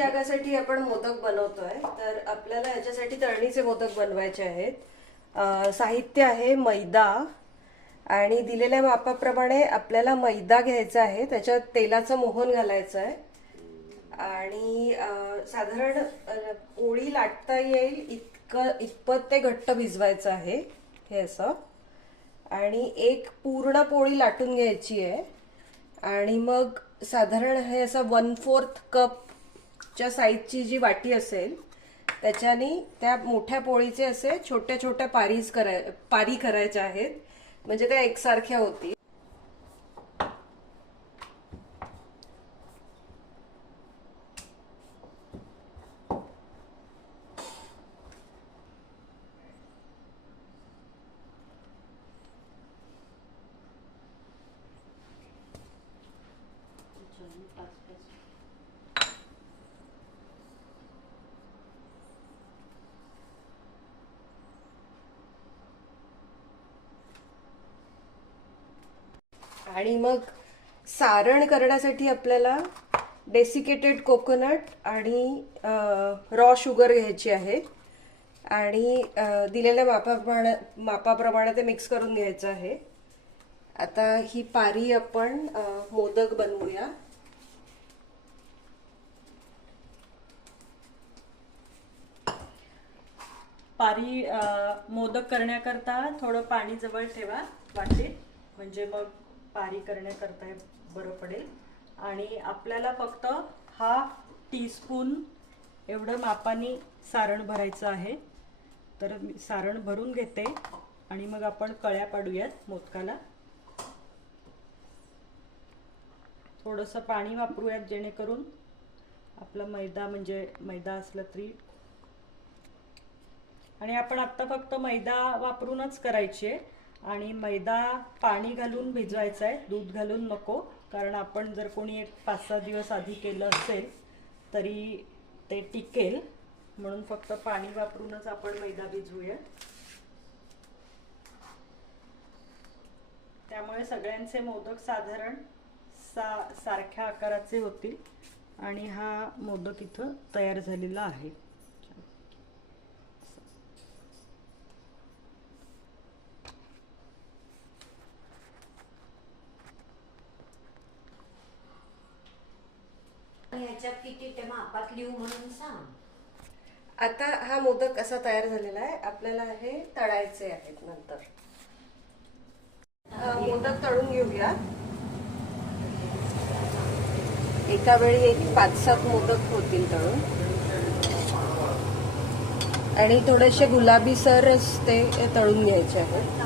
यागासाठी आपण मोदक बनवतोय, तर आपल्याला याच्यासाठी तळणीचे मोदक बनवायचे आहेत. साहित्य आहे मैदा आणि दिलेल्या मापाप्रमाणे आपल्याला मैदा घ्यायचा आहे, त्याच्यात तेलाचं मोहन घालायचं आहे आणि साधारण पोळी लाटता येईल इतपत ते घट्ट भिजवायचं आहे हे असं. आणि एक पूर्ण पोळी लाटून घ्यायची आहे आणि मग साधारण हे असं 1/4 कपच्या साईजची जी वाटी असेल त्याच्याने त्या मोठ्या पोळीचे असे छोट्या छोट्या पारी करायच्या आहेत, म्हणजे त्या एकसारख्या होतील. आणि मग सारण करण्यासाठी आपल्याला डेसिकेटेड कोकोनट आणि रॉ शुगर घ्यायची आहे आणि दिलेल्या मापाप्रमाणे ते मिक्स करून घ्यायचं आहे. आता ही पारी आपण मोदक बनवूया. पारी मोदक करण्याकरता थोडं पाणी जवळ ठेवा वाटीत, म्हणजे मग पारी करण्याकरता बरं पडेल. आणि आपल्याला फक्त 1/2 टीस्पून एवढं मापाने सारण भरायचं आहे. तर मी सारण भरून घेते आणि मग आपण कळ्या पाडूयात मोदकाला. थोडंसं पाणी वापरूयात जेणेकरून आपला मैदा असला तरी. आणि आपण आत्ता फक्त मैदा वापरूनच करायची आहे आणि मैदा पाणी घालून भिजवायचा आहे, दूध घालून नको, कारण आपण जर कोणी एक 5-6 दिवस आधी केलं असेल तरी ते टिकेल, म्हणून फक्त पाणी वापरूनच आपण मैदा भिजवूया. त्यामुळे सगळ्यांचे मोदक साधारण सारख्या आकाराचे होतील. आणि हा मोदक इथं तयार झालेला आहे. ह्याच्यात किती ते मापात लिहू म्हणून सांग. आता हा मोदक असा तयार झालेला आहे, आपल्याला हे तळायचे आहेत. नंतर मोदक तळून घेऊया. एका वेळी एक 5-7 मोदक होतील तळून. आणि थोडेसे गुलाबी सर ते तळून घ्यायचे आहेत.